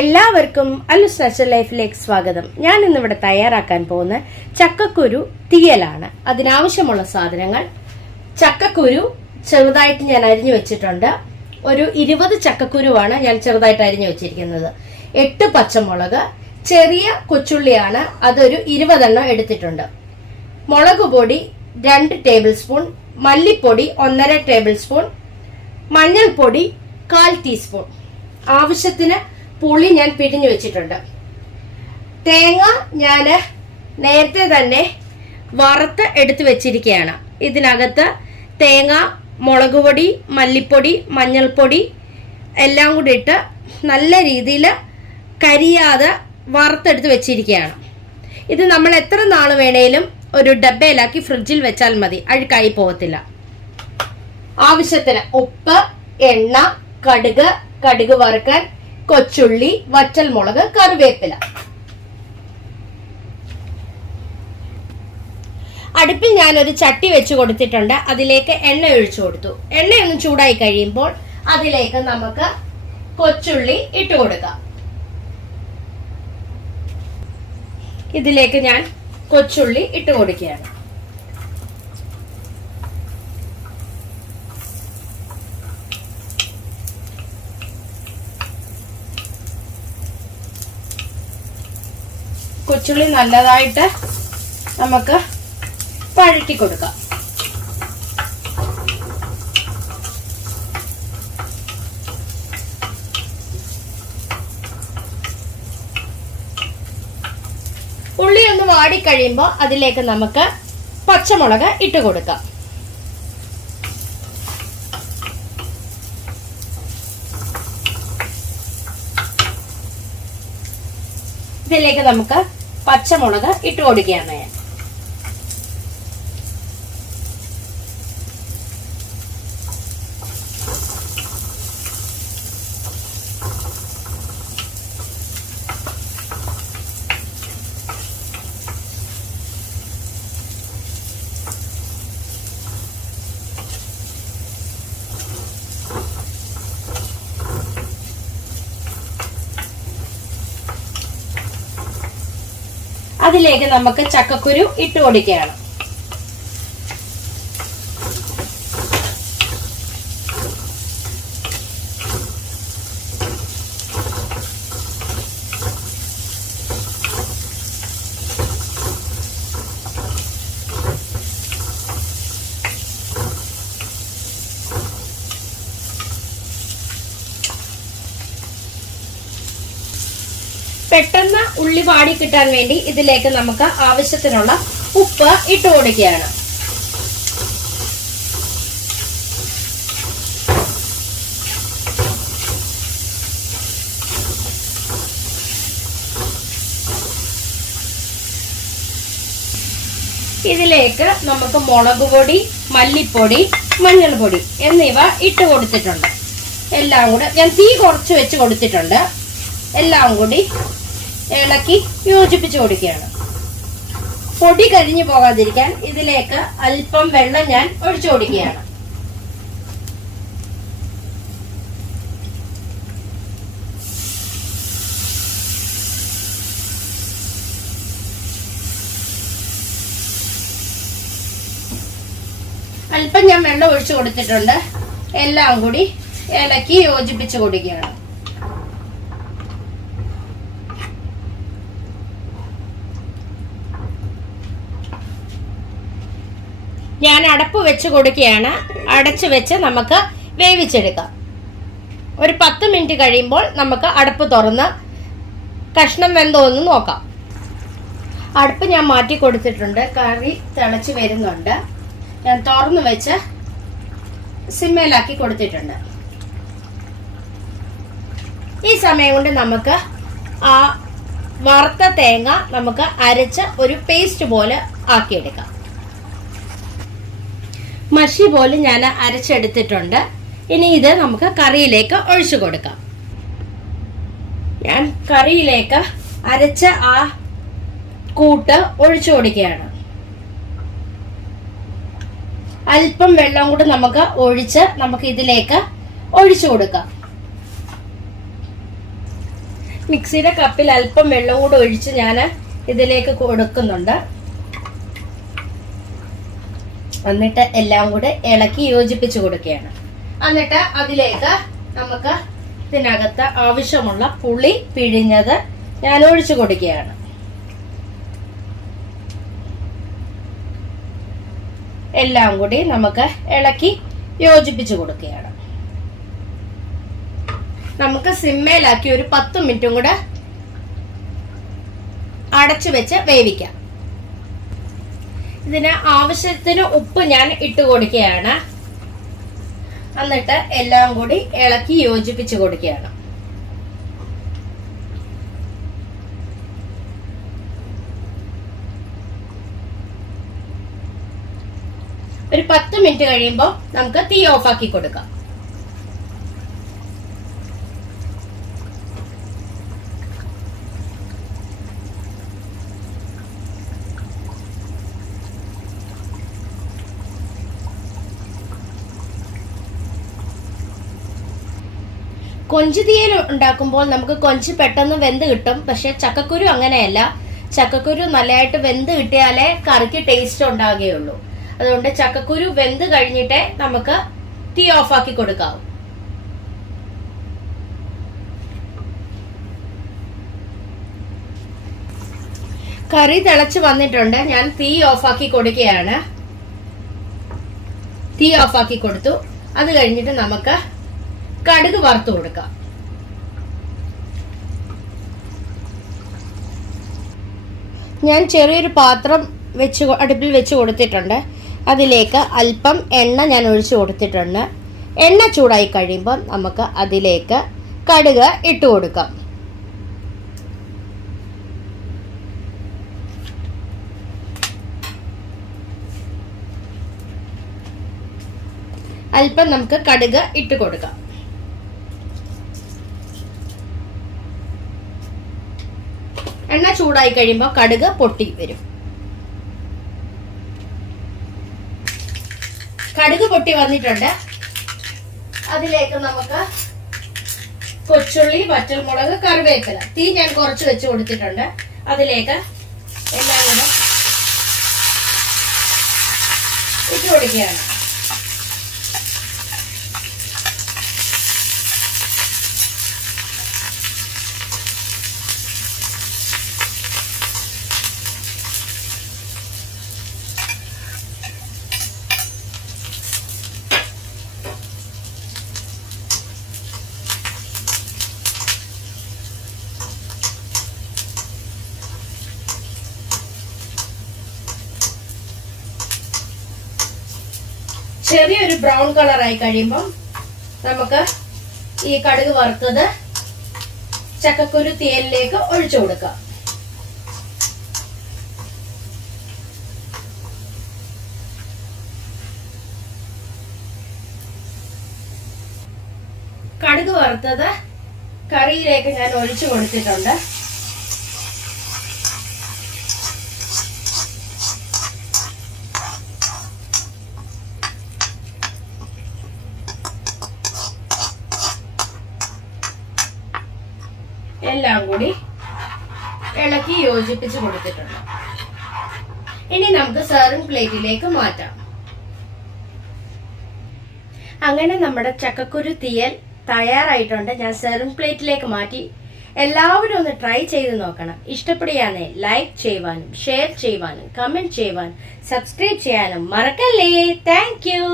എല്ലാവർക്കും അലുസ് നാച്ചുറൽ ലൈഫിലേക്ക് സ്വാഗതം. ഞാൻ ഇന്നിവിടെ തയ്യാറാക്കാൻ പോകുന്ന ചക്കക്കുരു തീയലാണ്. അതിനാവശ്യമുള്ള സാധനങ്ങൾ: ചക്കക്കുരു ചെറുതായിട്ട് ഞാൻ അരിഞ്ഞു വെച്ചിട്ടുണ്ട്. ഒരു 20 ചക്കക്കുരുവാണ് ഞാൻ ചെറുതായിട്ട് അരിഞ്ഞു വെച്ചിരിക്കുന്നത്. 8 പച്ചമുളക്, ചെറിയ കൊച്ചുള്ളിയാണ്, അതൊരു 20 എണ്ണം എടുത്തിട്ടുണ്ട്. മുളക് പൊടി 2 ടേബിൾ സ്പൂൺ, മല്ലിപ്പൊടി 1.5 ടേബിൾ സ്പൂൺ, മഞ്ഞൾപ്പൊടി 1/4 ടീസ്പൂൺ. ആവശ്യത്തിന് പുളി ഞാൻ പിഴിഞ്ഞു വെച്ചിട്ടുണ്ട്. തേങ്ങ ഞാൻ നേരത്തെ തന്നെ വറുത്ത് എടുത്തു വെച്ചിരിക്കുകയാണ്. ഇതിനകത്ത് തേങ്ങ, മുളക് പൊടി, മല്ലിപ്പൊടി, മഞ്ഞൾപ്പൊടി എല്ലാം കൂടി ഇട്ട് നല്ല രീതിയിൽ കരിയാതെ വറുത്തെടുത്ത് വെച്ചിരിക്കുകയാണ്. ഇത് നമ്മൾ എത്ര നാൾ വേണേലും ഒരു ഡബ്ബയിലാക്കി ഫ്രിഡ്ജിൽ വെച്ചാൽ മതി, അഴുക്കായി പോകത്തില്ല. ആവശ്യത്തിന് ഉപ്പ്, എണ്ണ, കടുക് വറുക്കാൻ, കൊച്ചുള്ളി, വറ്റൽ മുളക്, കറിവേപ്പില. അടുപ്പിൽ ഞാനൊരു ചട്ടി വെച്ച് കൊടുത്തിട്ടുണ്ട്. അതിലേക്ക് എണ്ണ ഒഴിച്ചു കൊടുത്തു. എണ്ണയൊന്ന് ചൂടായി കഴിയുമ്പോൾ അതിലേക്ക് നമുക്ക് കൊച്ചുള്ളി ഇട്ട് കൊടുക്കാം. ഇതിലേക്ക് ഞാൻ കൊച്ചുള്ളി ഇട്ട് കൊടുക്കുകയാണ്. കൊച്ചുള്ളി നല്ലതായിട്ട് നമുക്ക് വഴറ്റി കൊടുക്കാം. ഉള്ളി ഒന്ന് വാടിക്കഴിയുമ്പോൾ അതിലേക്ക് നമുക്ക് പച്ചമുളക് ഇട്ട് കൊടുക്കാം. ഇതിലേക്ക് നമുക്ക് പച്ചമുളക് ഇട്ട് കൊടുക്കുകയാണ് ഞാൻ. അതിലേക്ക് നമുക്ക് ചക്കക്കുരു ഇട്ട് കൊടുക്കുകയാണ്. പെട്ടെന്ന് ഉള്ളി വാടി കിട്ടാൻ വേണ്ടി ഇതിലേക്ക് നമുക്ക് ആവശ്യത്തിനുള്ള ഉപ്പ് ഇട്ട് കൊടുക്കുകയാണ്. ഇതിലേക്ക് നമുക്ക് മുളക് പൊടി, മല്ലിപ്പൊടി, മഞ്ഞൾപ്പൊടി എന്നിവ ഇട്ട് കൊടുത്തിട്ടുണ്ട്. എല്ലാം കൂടെ ഞാൻ തീ കുറച്ച് വെച്ച് കൊടുത്തിട്ടുണ്ട്. എല്ലാം കൂടി ഇളക്കി യോജിപ്പിച്ചു കൊടുക്കുകയാണ്. പൊടി കരിഞ്ഞു പോകാതിരിക്കാൻ ഇതിലേക്ക് അല്പം വെള്ളം ഞാൻ ഒഴിച്ചു കൊടുക്കുകയാണ്. അല്പം ഞാൻ വെള്ളം ഒഴിച്ചു കൊടുത്തിട്ടുണ്ട്. എല്ലാം കൂടി ഇളക്കി യോജിപ്പിച്ചു കൊടുക്കുകയാണ്. ഞാൻ അടപ്പ് വെച്ച് കൊടുക്കുകയാണ്. അടച്ചു വെച്ച് നമുക്ക് വേവിച്ചെടുക്കാം. ഒരു 10 മിനിറ്റ് കഴിയുമ്പോൾ നമുക്ക് അടപ്പ് തുറന്ന് കഷ്ണം വെന്തോന്ന് നോക്കാം. അടുപ്പ് ഞാൻ മാറ്റി കൊടുത്തിട്ടുണ്ട്. കറി തിളച്ച് വരുന്നുണ്ട്. ഞാൻ തുറന്ന് വെച്ച് സിമ്മയിലാക്കി കൊടുത്തിട്ടുണ്ട്. ഈ സമയം കൊണ്ട് നമുക്ക് ആ വറുത്ത തേങ്ങ നമുക്ക് അരച്ച് ഒരു പേസ്റ്റ് പോലെ ആക്കിയെടുക്കാം. മഷി പോലെ ഞാൻ അരച്ചെടുത്തിട്ടുണ്ട്. ഇനി ഇത് നമുക്ക് കറിയിലേക്ക് ഒഴിച്ചു കൊടുക്കാം. ഞാൻ കറിയിലേക്ക് അരച്ച ആ കൂട്ട് ഒഴിച്ചു കൊടുക്കുകയാണ്. അല്പം വെള്ളം കൂടി നമുക്ക് ഒഴിച്ച് നമുക്ക് ഇതിലേക്ക് ഒഴിച്ചു കൊടുക്കാം. മിക്സിയുടെ കപ്പിൽ അല്പം വെള്ളം കൂടെ ഒഴിച്ച് ഞാൻ ഇതിലേക്ക് കൊടുക്കുന്നുണ്ട്. എന്നിട്ട് എല്ലാം കൂടെ ഇളക്കി യോജിപ്പിച്ച് കൊടുക്കുകയാണ്. എന്നിട്ട് അതിലേക്ക് നമുക്ക് ഇതിനകത്ത് ആവശ്യമുള്ള പുളി പിഴിഞ്ഞത് ഞാൻ ഒഴിച്ചു കൊടുക്കുകയാണ്. എല്ലാം കൂടി നമുക്ക് ഇളക്കി യോജിപ്പിച്ച് കൊടുക്കുകയാണ്. നമുക്ക് സിമ്മേലാക്കി ഒരു 10 മിനിറ്റും കൂടെ അടച്ചു വെച്ച് വേവിക്കാം. ഇതിന് ആവശ്യത്തിന് ഉപ്പ് ഞാൻ ഇട്ട് കൊടുക്കുകയാണ്. എന്നിട്ട് എല്ലാം കൂടി ഇളക്കി യോജിപ്പിച്ച് കൊടുക്കുകയാണ്. ഒരു 10 മിനിറ്റ് കഴിയുമ്പോൾ നമുക്ക് തീ ഓഫാക്കി കൊടുക്കാം. കൊഞ്ച് തീയൽ ഉണ്ടാക്കുമ്പോൾ നമുക്ക് കൊഞ്ച് പെട്ടെന്ന് വെന്ത് കിട്ടും. പക്ഷെ ചക്കക്കുരു അങ്ങനെയല്ല. ചക്കക്കുരു നല്ലതായിട്ട് വെന്ത് കിട്ടിയാലേ കറിക്ക് ടേസ്റ്റ് ഉണ്ടാകുകയുള്ളൂ. അതുകൊണ്ട് ചക്കക്കുരു വെന്ത് കഴിഞ്ഞിട്ടേ നമുക്ക് തീ ഓഫാക്കി കൊടുക്കാം. കറി തിളച്ച് വന്നിട്ടുണ്ട്. ഞാൻ തീ ഓഫാക്കി കൊടുക്കുകയാണ്. തീ ഓഫാക്കി കൊടുത്തു. അത് കഴിഞ്ഞിട്ട് നമുക്ക് കടുക് വറുത്ത് കൊടുക്കാം. ഞാൻ ചെറിയൊരു പാത്രം അടുപ്പിൽ വെച്ച് കൊടുത്തിട്ടുണ്ട്. അതിലേക്ക് അല്പം എണ്ണ ഞാൻ ഒഴിച്ചു കൊടുത്തിട്ടുണ്ട്. എണ്ണ ചൂടായി കഴിയുമ്പോൾ നമുക്ക് അതിലേക്ക് കടുക് ഇട്ട് കൊടുക്കാം. അല്പം നമുക്ക് കടുക് ഇട്ട് കൊടുക്കാം. എണ്ണ ചൂടായി കഴിയുമ്പോൾ കടുക് പൊട്ടി വരും. കടുക് പൊട്ടി വന്നിട്ടുണ്ട്. അതിലേക്ക് നമുക്ക് കൊച്ചുള്ളി, വറ്റൽമുളക്, കറിവേപ്പില, തീ ഞാൻ കുറച്ച് വെച്ച് കൊടുത്തിട്ടുണ്ട്. അതിലേക്ക് എല്ലാം കൂടെ ഇട്ട് കൊടുക്കുകയാണ്. ചെറിയൊരു ബ്രൗൺ കളറായി കഴിയുമ്പോൾ നമുക്ക് ഈ കടുക് വറുത്തത് ചക്കക്കുരു തീയലിലേക്ക് ഒഴിച്ചു കൊടുക്കാം. കടുക് വറുത്തത് കറിയിലേക്ക് ഞാൻ ഒഴിച്ചു കൊടുത്തിട്ടുണ്ട്. എല്ലാം കൂടി ഇളക്കി യോജിപ്പിച്ച് കൊടുത്തിട്ടുണ്ട്. ഇനി നമുക്ക് സെർവിംഗ് പ്ലേറ്റിലേക്ക് മാറ്റാം. അങ്ങനെ നമ്മുടെ ചക്കക്കുരു തീയൽ തയ്യാറായിട്ടുണ്ട്. ഞാൻ സെർവിംഗ് പ്ലേറ്റിലേക്ക് മാറ്റി. എല്ലാവരും ഒന്ന് ട്രൈ ചെയ്ത് നോക്കണം. ഇഷ്ടപ്പെടുകയാണെ ലൈക്ക് ചെയ്യുവാനും ഷെയർ ചെയ്യുവാനും കമന്റ് ചെയ്യുവാനും സബ്സ്ക്രൈബ് ചെയ്യാനും മറക്കല്ലേ. Thank you.